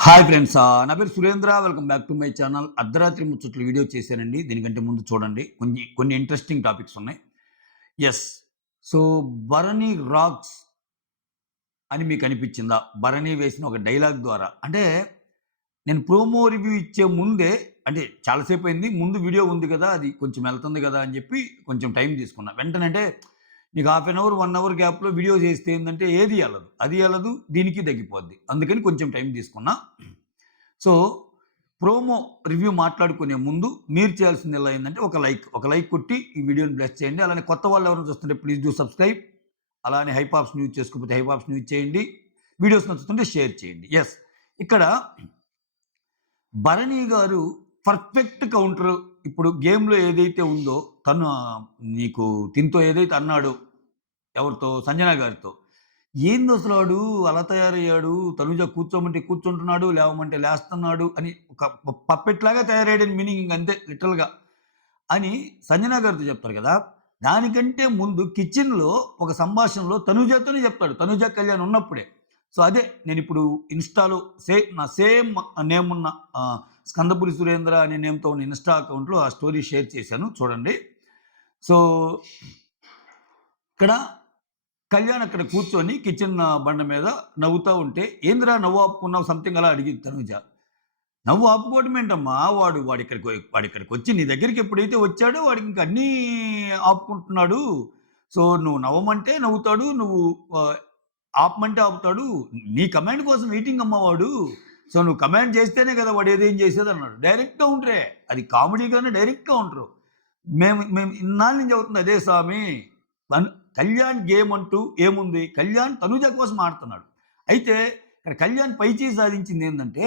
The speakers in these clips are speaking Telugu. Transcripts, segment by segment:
Hi friends. నా పేరు Surendra. Welcome back to my channel. అర్ధరాత్రి ముచ్చట్లు వీడియో చేశానండి. దీనికంటే ముందు చూడండి. కొన్ని ఇంట్రెస్టింగ్ టాపిక్స్ ఉన్నాయి. యెస్. సో, 'భరణి రాక్స్' అని మీకు అనిపించిందా? 'భరణి' వేసిన ఒక డైలాగ్ ద్వారా అంటే నేను ప్రోమో రివ్యూ ఇచ్చే ముందే అంటే చాలా సేపయింది. ముందు వీడియో ఉంది కదా! అది కొంచెం ఎళ్తుంది కదా! అని చెప్పి కొంచెం టైం తీసుకున్నా. వెంటనే అంటే నీకు హాఫ్ ఎన్ అవర్, 1 అవర్ గ్యాప్‌లో వీడియో చేస్తే ఏందంటే ఏది ఎళ్ళదు. అది ఎళ్ళదు, దీనికి తగ్గిపోద్ది. అందుకని కొంచెం టైం తీసుకున్నా. సో, ప్రోమో రివ్యూ మాట్లాడుకునే ముందు మీరు చేయాల్సిందల్లా ఏందంటే ఒక లైక్ కొట్టి ఈ వీడియోని బ్లెస్ చేయండి. అలానే కొత్త వాళ్ళు ఎవరైనా చూస్తుంటే ప్లీజ్ డూ సబ్స్క్రైబ్. అలానే హైపాప్స్ న్యూస్ చేసుకోకపోతే హైపాప్స్ న్యూస్ చేయండి. వీడియోస్ నచ్చుతుంటే షేర్ చేయండి. యెస్. ఇక్కడ భరణి గారు పర్ఫెక్ట్ కౌంటర్ ఇప్పుడు గేమ్‌లో ఏదైతే ఉందో తను నీకు తినతో ఏదైతే అన్నాడో ఎవరితో? సంజన గారితో. ఏందసలు ఆడు అలా తయారయ్యాడు. తనుజ కూర్చోమంటే కూర్చుంటున్నాడు, లేవమంటే లేస్తున్నాడు అని ఒక పప్పెట్‌లాగా తయారయ్యాడని మీనింగ్ ఇంకంతే లిటరల్‌గా అని సంజన గారితో చెప్తారు కదా! దానికంటే ముందు కిచెన్‌లో ఒక సంభాషణలో తనుజతోనే చెప్తాడు. తనుజ, కళ్యాణ్ ఉన్నప్పుడే. సో, అదే నేనిప్పుడు ఇన్‌స్టాలో నా సేమ్ నేమ్ ఉన్న స్కందపురి సురేంద్ర అనే నేమ్‌తో ఉన్న ఇన్‌స్టా అకౌంట్‌లో ఆ స్టోరీ షేర్ చేశాను చూడండి. సో, ఇక్కడ కళ్యాణ్ అక్కడ కూర్చొని కిచెన్ బండ మీద నవ్వుతా ఉంటే, "ఏందిరా నవ్వు ఆపుకున్నావు?" సంథింగ్ అలా అడిగింది తనుజ. "నవ్వు ఆపుకోవడం ఏంటమ్మా? వాడిక్కడికొచ్చి నీ దగ్గరికి ఎప్పుడైతే వచ్చాడో వాడికింక అన్నీ ఆపుకుంటున్నాడు. సో, నువ్వు నవ్వమంటే నవ్వుతాడు. నువ్వు ఆహ్, ఆపమంటే ఆపుతాడు. నీ కమాండ్ కోసం వెయిటింగ్ అమ్మా వాడు. సో, నువ్వు కమాండ్ చేస్తేనే కదా వాడు ఏదేం చేసేదన్నాడు." డైరెక్ట్ కౌంటరే. అది కామెడీగానే డైరెక్ట్ కౌంటరు. మేము ఇన్నాళ్ళ నుంచి చెబుతుంది అదే స్వామి. తను కళ్యాణ్ గేమ్ అంటూ ఏముంది? కళ్యాణ్ తనుజ కోసం ఆడుతున్నాడు. అయితే ఇక్కడ కళ్యాణ్ పైచేయి సాధించిందేందంటే,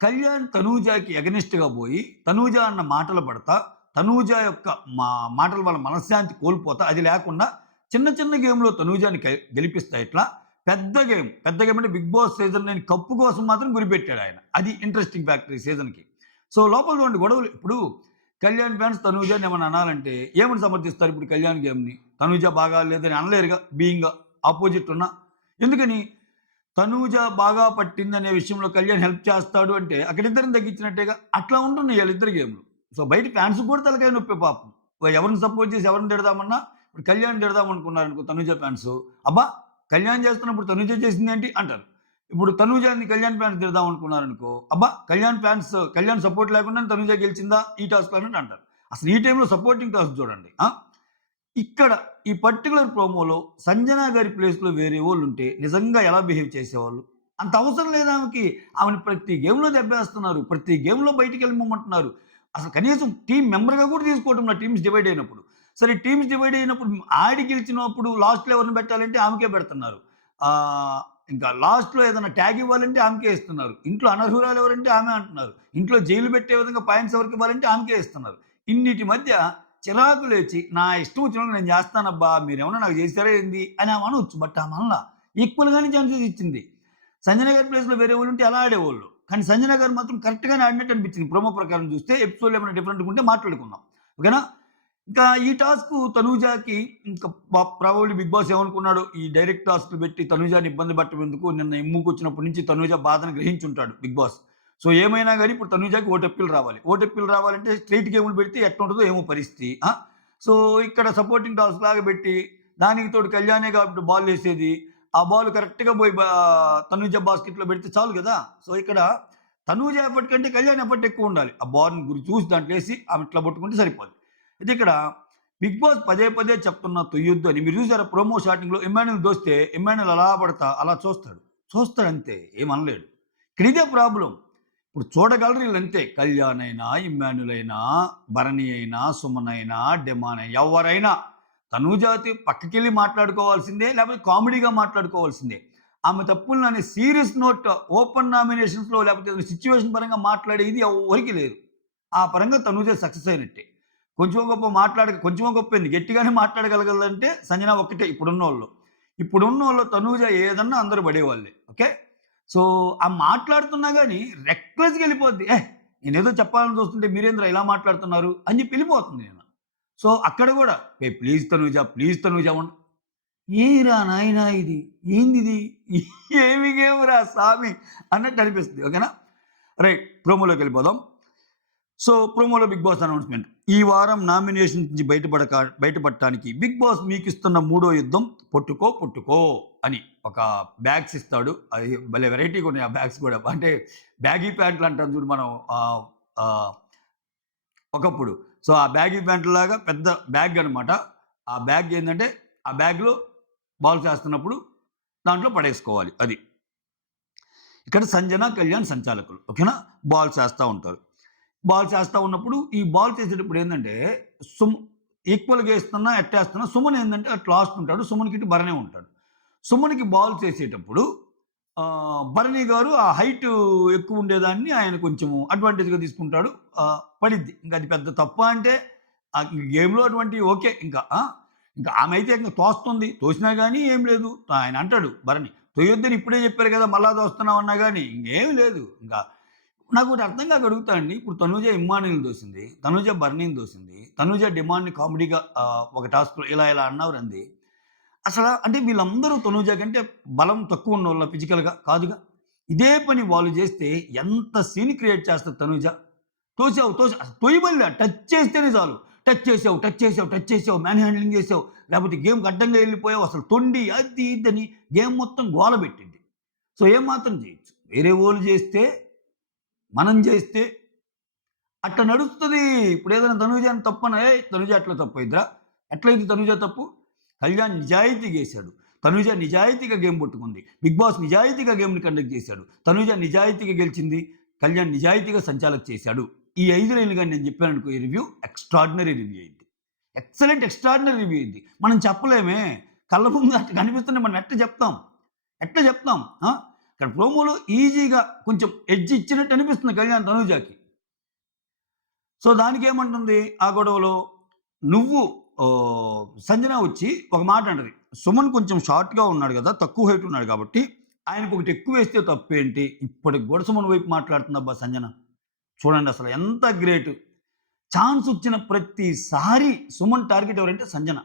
కళ్యాణ్ తనూజకి ఎగనెస్ట్‌గా బోయి, తనూజ అన్న మాటలు పడతా, తనూజ యొక్క మాటల వల్ల మనశ్శాంతి కోల్పోతా, అది లేకుండా చిన్న చిన్న గేమ్‌లో తనూజని గెలిపిస్తా ఇట్లా పెద్ద గేమ్ అంటే 'బిగ్ బాస్' సీజన్ 9 కప్పు కోసం మాత్రం గురిపెట్టాడాయన. అది ఇంట్రెస్టింగ్ ఫ్యాక్టర్ ఈ సీజన్‌కి. సో, లోపల చూడండి గొడవలు ఇప్పుడు కళ్యాణ్ ఫ్యాన్స్ తనూజని ఏమన్నా అనాలంటే ఏమని సమర్థిస్తారు ఇప్పుడు కళ్యాణ్ గేమ్‌ని? తనూజ బాగా లేదని అనలేరుగా బీయింగ్ అపోజిట్ ఉన్న. ఎందుకని? తనూజ బాగా పట్టిందనే విషయంలో కళ్యాణ్ హెల్ప్ చేస్తాడు అంటే అక్కడ ఇద్దరిని తగ్గించినట్టేగా. అట్లా ఉంటున్నాయి ఈళ్ళిద్దరి గేమ్‌లు. సో, బయట ఫ్యాన్స్‌కి కూడా తలకాయ నొప్పే పాపం. ఎవరిని సపోర్ట్ చేసి ఎవరిని తిడదామన్నా ఇప్పుడు కళ్యాణ్ తిడదామనుకున్నారనుకో తనూజ ఫ్యాన్స్. అబ్బా! కళ్యాణ్ చేస్తున్నప్పుడు తనూజ చేసిందేంటి అంటారు. ఇప్పుడు తనూజని కళ్యాణ్ ఫ్యాన్స్ తిడదామనుకున్నారనుకో, అబ్బా! కళ్యాణ్ సపోర్ట్ లేకుండానే తనూజ గెలిచిందా ఈ టాస్క్‌లో అని అంటారు. అసలు ఈ టైంలో సపోర్టింగ్ టాస్క్ చూడండి. ఇక్కడ ఈ పర్టిక్యులర్ ప్రోమోలో సంజన గారి ప్లేస్‌లో వేరే వోళ్ళుంటే నిజంగా ఎలా బిహేవ్ చేసేవాళ్ళు? అంత అవసరం లేదు ఆమెకి. ఆమెని ప్రతి గేమ్‌లో దెబ్బేస్తున్నారు. ప్రతి గేమ్‌లో బయటికెళ్ళిపోమంటున్నారు. అసలు కనీసం టీమ్ మెంబర్‌గా కూడా తీసుకోవటంలా టీమ్స్ డివైడ్ అయినప్పుడు. సరే టీమ్స్ డివైడ్ అయినప్పుడు ఆడి గెలిచినప్పుడు లాస్ట్‌లో ఎవరిని పెట్టాలంటే ఆమెకే పెడుతున్నారు. ఆహ్, ఇంకా లాస్ట్‌లో ఏదైనా ట్యాగ్ ఇవ్వాలంటే ఆమెకే ఇస్తున్నారు. ఇంట్లో అనర్హురాలు ఎవరంటే ఆమె అంటున్నారు. ఇంట్లో జైలు పెట్టే విధంగా పాయింట్స్ ఎవరికివ్వాలంటే ఆమెకే ఇస్తున్నారు. ఇన్నిటి మధ్య చిరాకు లేచి, నా ఇష్టం వచ్చినట్టు నేను చేస్తానబ్బా! మీరేమన్నా నాకు చేసారా ఏంది? అని ఆమె అనొచ్చు. బట్ ఆమె అనలా. ఈక్వల్‌గానే ఛాన్సెస్ ఇచ్చింది. సంజన గారి ప్లేస్‌లో వేరే వోళ్ళుంటే అలా ఆడేవోళ్ళు. కానీ సంజన గారు మాత్రం కరెక్ట్‌గానే ఆడినట్టు అనిపించింది. ప్రోమో ప్రకారం చూస్తే ఎపిసోడ్‌లో ఏమైనా డిఫరెంట్‌గా ఉంటే మాట్లాడుకుందాం. ఓకేనా? ఇంకా ఈ టాస్కు తనూజాకి ఇంకా ప్రాబబ్లీ 'బిగ్ బాస్' ఏమనుకున్నాడో ఈ డైరెక్ట్ టాస్క్‌లు పెట్టి తనూజాని ఇబ్బంది పెట్టడం ఎందుకు? నిన్న ఎమ్ముకొచ్చినప్పటి నుంచి తనూజ బాధను గ్రహించుంటాడు 'బిగ్ బాస్.' సో, ఏమైనా గాని ఇప్పుడు తనూజాకి ఓటెప్పులు రావాలి. ఓటెప్పులు రావాలంటే స్ట్రెయిట్ గేములు పెడితే ఎట్లుంటదో ఏమో పరిస్థితి. సో, ఇక్కడ సపోర్టింగ్ టాస్క్ లాగా పెట్టి దానికి తోడు కళ్యాణే కాబట్టి బాలేసేది. ఆ బాల్ కరెక్ట్‌గా పోయి తనూజ బాస్కెట్‌లో పెడితే చాలు గదా! సో, ఇక్కడ తనూజ ఎఫర్ట్ కంటే కళ్యాణ్ ఎఫర్ట్ ఎక్కువుండాలి. ఆ బాల్‌ని చూసి దాంట్లో ఏసి ఆమె ఇట్లా పట్టుకుంటే సరిపోద్ది. అయితే ఇక్కడ 'బిగ్ బాస్' పదే చెప్తున్నా తొయ్యొద్దు అని. మీరు చూసారా ప్రోమో స్టార్టింగ్‌లో ఇమ్మాన్యుల్ దోస్తే ఇమ్మాన్యుల్ అలా పడతా అలా చూస్తాడు. చూస్తాడంతే ఏమనలేడు. ఇక్కడ ఇదే ప్రాబ్లమ్. ఇప్పుడు చూడగలరు ఈళ్ళంతే. కళ్యాణ్ అయినా, ఇమ్మాన్యుల్ అయినా, భరణి అయినా, సుమన్ అయినా, డెమాన్ ఎవరైనా తనూజాతి పక్కకెళ్ళి మాట్లాడుకోవాల్సిందే. లేకపోతే కామెడీగా మాట్లాడుకోవాల్సిందే. ఆమె తప్పుల్ని సీరియస్ నోట్ ఓపెన్ నామినేషన్స్‌లో లేకపోతే ఏదైనా సిట్యుయేషన్ పరంగా మాట్లాడేది ఎవ్వరికీ లేదు. ఆ పరంగా తనూజ సక్సెస్ అయినట్టే. కొంచెమో గొప్పో ఏంది గట్టిగానే మాట్లాడగలగలంటే సంజన ఒక్కటే ఇప్పుడున్నోళ్ళు. ఇప్పుడున్నోళ్ళు తనూజ ఏదన్నా అందరూ పడేవాళ్ళే. ఓకే. సో, ఆ మాట్లాడుతున్నా గాని రెక్లెస్‌గా ఎళ్ళిపోద్ది. నేనేదో చెప్పాలని చూస్తుంటే మీరేందిరా ఇలా మాట్లాడుతున్నారు అని చెప్పి ఎళ్ళిపోతుంది ఈమె. సో, అక్కడ గూడా ప్లీజ్ తనూజ, ప్లీజ్ తనూజ ఏరా నాయనా ఇది? ఏందిది? ఏమి గేమురా స్వామి అన్నట్టు అనిపిస్తుంది. ఓకేనా? రైట్. ప్రోమోలోకెళ్ళిపోదాం. సో, ప్రోమోలో 'బిగ్ బాస్' అనౌన్స్‌మెంట్. ఈ వారం నామినేషన్ నుంచి బయటపడటానికి 'బిగ్ బాస్' మీకిస్తున్న మూడో యుద్ధం 'పొట్టుకో పొట్టుకో' అని ఒక బ్యాగ్స్ ఇస్తాడు. అది భలే వెరైటీగా ఉన్నాయి ఆ బ్యాగ్స్ కూడా. అంటే బ్యాగీ ప్యాంట్లు అంటాం చూడు మనం ఆహ్, ఒకప్పుడు. సో, ఆ బ్యాగీ ప్యాంట్‌లాగా పెద్ద బ్యాగ్ అనమాట. ఆ బ్యాగ్ ఏందంటే, ఆ బ్యాగ్‌లో బాల్స్ ఏస్తున్నప్పుడు దాంట్లో పడేసుకోవాలి అది. ఇక్కడ సంజన, కళ్యాణ్ సంచాలకులు. ఓకేనా? బాల్స్ ఏస్తా ఉంటారు. బాల్స్ ఏస్తా ఉన్నప్పుడు, ఈ బాల్స్ ఏసేటప్పుడు ఏందంటే, సుమ్ ఈక్వల్‌గా ఏస్తున్నా, ఎట్టేస్తున్నా సుమన్ ఏందంటే అటు లాస్ట్ ఉంటాడు. సుమన్‌కి ఇటు భరణి ఉంటాడు. సుమన్‌కి బాల్స్ ఏసేటప్పుడు భరణి గారు ఆ హైట్ ఎక్కువ ఉండేదాన్ని ఆయన కొంచెం అడ్వాంటేజ్‌గా తీసుకుంటాడు. పడిద్ది. ఇంక అది పెద్ద తప్పా అంటే గేమ్‌లో అటువంటివి ఓకే. ఇంకా ఇంకా ఆమె అయితే ఇంక తోస్తుంది. తోసినా గాని ఏం లేదు. ఆయన అంటాడు భరణి, "తొయ్యొద్దని ఇప్పుడే చెప్పారు కదా! మళ్ళా తోస్తున్నావు" అన్నా గాని ఇంకేమి లేదు. ఇంకా నాకోటి అర్థం కాక అడుగుతా అండి. ఇప్పుడు తనూజ ఇమ్మానుయేల్‌ని దోసింది. తనూజ బర్నీని దోసింది. తనూజ డిమాండ్‌ని కామెడీగా ఒక టాస్క్‌లో ఇలా ఇలా అన్నారంది. అసల అంటే వీళ్ళందరూ తనూజ కంటే బలం తక్కువ ఉన్నోళ్ళా ఫిజికల్‌గా? కాదుగా. ఇదే పని వాళ్ళు జేస్తే ఎంత సీన్ క్రియేట్ చేస్తది తనూజ. తోసావు అసలు తొయ్యబల్లా టచ్ చేస్తేనే చాలు. టచ్ చేసావు, మ్యాన్ హ్యాండ్లింగ్ చేసావు, లేపోతే గేమ్‌కి అడ్డంగా ఎళ్ళిపోయావు, అసలు తొండి అది ఇదని గేమ్ మొత్తం గోల పెట్టిద్ది. సో, ఏం మాత్రం చేయొచ్చు. వేరే వోళ్ళు జేస్తే, మనం జేస్తే అట్లా నడుస్తది. ఇప్పుడేదైనా తనూజని తప్పన, "ఏయ్! తనూజ అట్లా తప్పయిద్దిరా." ఎట్లయింది తనూజ తప్పు? కళ్యాణ్ నిజాయితీగేశాడు. తనూజ నిజాయితీగా గేమ్ పట్టుకుంది. 'బిగ్ బాస్' నిజాయితీగా గేమ్‌ని కండక్ట్ చేశాడు. తనూజ నిజాయితీగా గెలిచింది. కళ్యాణ్ నిజాయితీగా సంచాలక చేశాడు. ఈ 5 లైన్‌లు గాని నేను చెప్పాననుకో ఈ రివ్యూ ఎక్స్‌ట్రార్డినరీ రివ్యూ అయ్యిద్ది. ఎక్సలెంట్ ఎక్స్‌ట్రార్డినరీ రివ్యూ అయ్యిద్ది. మనం చెప్పలేమే. కళ్ళ ముందు అట్ట కనిపిస్తుంటే మనం ఎట్ట చెప్తాం? ఎట్ట చెప్తాం? ఇక్కడ ప్రోమోలో ఈజీగా కొంచెం ఎడ్జ్ ఇచ్చినట్టు అనిపిస్తుంది కళ్యాణ్ తనూజకి. సో, దానికేమంటుంది ఆ గొడవలో, నువ్వు సంజన వచ్చి ఒక మాట అంటది. సుమన్ కొంచెం షార్ట్‌గా ఉన్నాడు గదా! తక్కువ హైట్ ఉన్నాడు కాబట్టి, ఆయనకొకటి ఎక్కువేస్తే తప్పేంటి? ఇప్పటికి గూడా సుమన్ వైపు మాట్లాడుతుందబ్బా సంజన. చూడండి అసలు ఎంత గ్రేటు. ఛాన్స్ వచ్చిన ప్రతిసారి సుమన్ టార్గెట్ ఎవరంటే సంజన.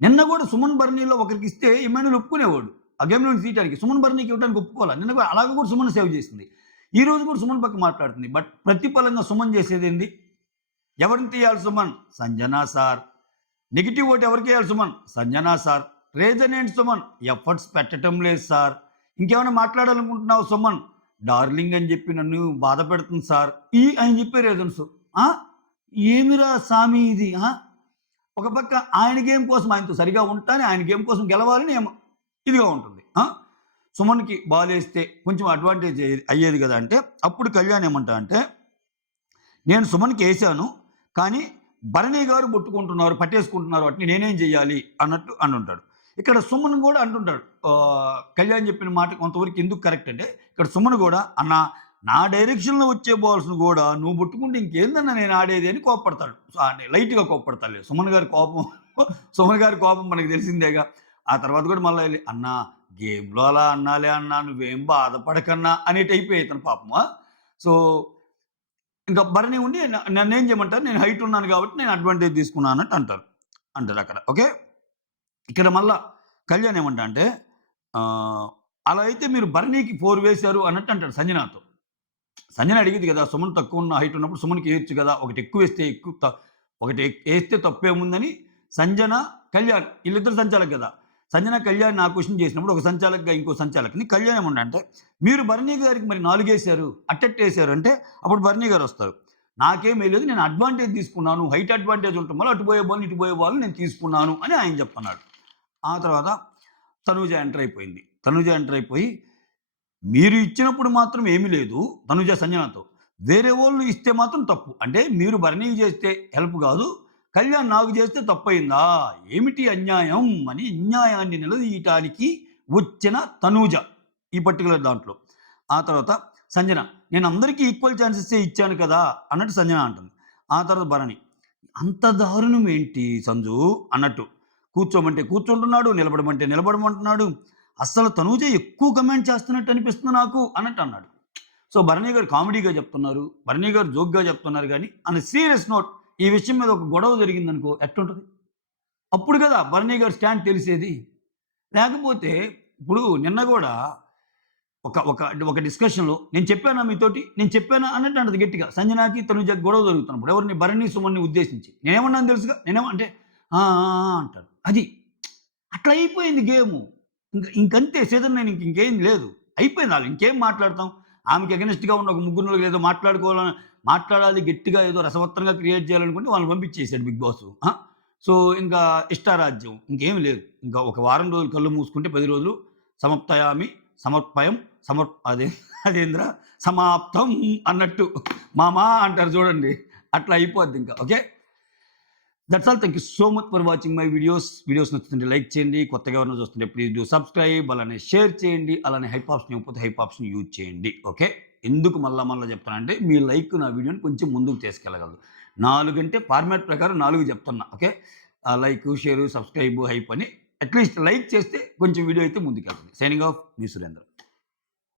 నిన్న గూడా సుమన్ బర్నీలో ఒకరికిస్తే ఇమ్మాన్యుల్ ఒప్పుకునేవాడు. ఆ గేమ్‌లో నుంచి తీయటానికి. సుమన్ బర్నీకి ఇవ్వడానికి ఒప్పుకోలా. నిన్న కూడా అలాగ కూడా సుమన్ సేవ్ చేసింది. ఈరోజు కూడా సుమన్ పక్క మాట్లాడుతుంది. బట్ ప్రతిఫలంగా సుమన్ చేసేదేంది? ఎవరిని తీయాలి Suman? Sanjana sir. Negative vote ఎవరికేయాలి సుమన్? సంజనా సార్. రీజన్ ఏంటి సుమన్? ఎఫర్ట్స్ పెట్టటం లేదు సార్. ఇంకేమైనా మాట్లాడాలనుకుంటున్నావా సుమన్? డార్లింగ్ అని చెప్పి నన్ను బాధ పెడుతుంది సార్. ఆయన చెప్పే రీజన్స్. ఆ! ఏమిరా సామి ఇది? ఒక పక్క ఆయన గేమ్ కోసం ఆయనతో సరిగా ఉంటాను, ఆయన గేమ్ కోసం గెలవాలని ఏమో ఇదిగా ఉంటుంది. సుమన్‌కి బాలేస్తే కొంచెం అడ్వాంటేజ్ అయ్యేది గదా! అంటే అప్పుడు కళ్యాణ్ ఏమంటా అంటే, నేను సుమన్‌కేసాను. కానీ భరణి గారు ముట్టుకుంటున్నారు, పట్టేసుకుంటున్నారు వాటిని నేనేం జేయాలి అన్నట్టు అనుంటాడు. ఇక్కడ సుమన్ గూడా అంటుంటాడు. కళ్యాణ్ చెప్పిన మాట కొంతవరకు ఎందుకు కరెక్ట్ అంటే, ఇక్కడ సుమన్ గూడా అన్నా నా డైరెక్షన్‌లో వచ్చే బాల్స్‌ని గూడా నువ్వు ముట్టుకుంటే ఇంకేందన్నా నేను ఆడేది అని కోప్పడతాడు. లైట్‌గా కోప్పడతాడులే. సుమన్ గారి కోపం మనకు తెలిసిందేగా. ఆ తర్వాత గూడా మళ్ళా ఎళ్లి అన్నా గేమ్‌లో అలా అన్నాలే అన్నా నువ్వేం బాధపడకన్నా అనేటి అయిపోయాయి ఇతను పాపం. సో, ఇంకా భరణి ఉండి నన్నేం చేయమంటారు? నేను హైట్ ఉన్నాను కాబట్టి నేను అడ్వాంటేజ్ తీసుకున్నా అన్నట్టు అంటారక్కడ. ఓకే. ఇక్కడ మళ్ళా కళ్యాణ్ ఏమంటా అంటే అలా అయితే మీరు భరణికి 4 వేశారు అన్నట్టు అంటాడు సంజనాతో. సంజన అడిగిద్ది కదా! సుమన్ తక్కువున్న హైట్ ఉన్నప్పుడు సుమన్‌కి ఎయొచ్చు గదా! ఒకటి ఎక్కువేస్తే ఒకటి ఏస్తే తప్పేముందని సంజన, కళ్యాణ్ ఈళ్ళిద్దరు సంచాలక్ గదా! సంజన, కళ్యాణ్ ఆ క్వెషన్ చేసినప్పుడు ఒక సంచాలక్‌గా ఇంకో సంచాలక్‌ని కళ్యాణ్ ఏమన్నాడంటే, "మీరు భరణి గారికి మరి 4 ఏశారు. అట్టెట్టేశారు" అంటే అప్పుడు భరణి గారొస్తారు. "నాకేం ఎయలేదు. నేను అడ్వాంటేజ్ తీసుకున్నాను. హైట్ అడ్వాంటేజ్ ఉండటం వల్ల అటు పోయే బాల్‌ని, ఇటు పోయే బాల్‌ని నేను తీసుకున్నాను" అని ఆయన చెప్తున్నాడు. ఆ తర్వాత తనూజ ఎంటర్ అయిపోయింది. తనూజ ఎంటర్ అయిపోయి మీరు ఇచ్చినప్పుడు మాత్రం ఏమీ లేదు. తనుజ సంజనతో. వేరే వోళ్ళు ఇస్తే మాత్రం తప్పు. అంటే మీరు భరణీకి చేస్తే హెల్ప్ గాదు. కళ్యాణ్ నాకు చేస్తే తప్పయిందా? ఏమిటి అన్యాయం అని అన్యాయాన్ని నిలదీయటానికి వచ్చిన తనూజ. ఈ పర్టిక్యులర్ దాంట్లో. ఆ తర్వాత సంజన. నేను అందరికీ ఈక్వల్ ఛాన్సెసే ఇచ్చాను కదా! అన్నట్టు సంజన అంటుంది. ఆ తర్వాత భరణి. అంత దారుణం ఏంటి సంజు అన్నట్టు. కూర్చోమంటే కూర్చుంటున్నాడు. నిలబడమంటే నిలబడమంటున్నాడు. అస్సలు తనూజే ఎక్కువ కమెంట్ చేస్తున్నట్టు అనిపిస్తుంది నాకు అన్నట్టు అన్నాడు. సో, భరణి గారు కామెడీగా చెప్తున్నారు. భరణి గారు జోక్‌గా చెప్తున్నారు గానీ, ఆన్ ఎ సీరియస్ నోట్ ఈ విషయం మీద ఒక గొడవ జరిగిందనుకో ఎట్టుంటది? అప్పుడు కదా భరణి గారి స్టాండ్ తెలిసేది. లేకపోతే ఇప్పుడు నిన్న గూడా ఒక ఒక ఒక డిస్కషన్‌లో నేను చెప్పానా మీతోటి? నేను చెప్పానా అన్నట్టు అంటది గట్టిగా. సంజనాకి, తనుజకి గొడవ జరుగుతున్నప్పుడు ఎవరిని? భరణి, సుమన్‌ని ఉద్దేశించి. నేనేమన్నానో తెలుసుగా? అంటే ఆ! ఆ! ఆ! అంటారు. అది. అట్లా అయిపోయింది గేము. ఇంకంతే సీజన్ 9 ఇంకేం లేదు. అయిపోయింది ఆళ్ళు ఇంకేం మాట్లాడతాం. ఆమెకి అగైనెస్ట్‌గా ఉన్న ఒక ముగ్గురు నలుగురు ఏదో మాట్లాడాలి గట్టిగా ఏదో రసవత్తరంగా క్రియేట్ చేయాలనుకుంటే వాళ్ళని పంపించేసాడు బిగ్ బాస్. ఆ! సో, ఇంకా ఇష్టారాజ్యం ఇంకేమి లేదు. ఇంకా ఒక వారం రోజులు కళ్ళు మూసుకుంటే 10 రోజులు సమప్తయామి, సమర్పయం, అదే అదేందిరా సమాప్తం అన్నట్టు మామా అంటారు చూడండి. అట్లా అయిపోద్ది ఇంకా. Okay. That's all. Thank you so much for watching my videos. Videos నచ్చుతుంటే లైక్ చేయండి. కొత్తగా ఎవరైనా చూస్తుంటే ప్లీజ్ డూ సబ్స్క్రైబ్. అలానే షేర్ చేయండి. అలానే హైప్ ఆప్షన్ ఇవ్వకపోతే హైప్ ఆప్షన్ యూజ్ చేయండి. ఓకే. ఎందుకు మళ్ళా చెప్తానంటే మీ లైక్ నా వీడియోని కొంచెం ముందుకు తీసుకెళ్ళగలదు. 4 అంటే ఫార్మాట్ ప్రకారం 4 చెప్తున్నా. Okay. Like, share, subscribe, hype అని అట్‌లీస్ట్ లైక్ చేస్తే కొంచెం వీడియో అయితే ముందుకెళ్తుంది. సైనింగ్ ఆఫ్ మీ సురేంద్ర.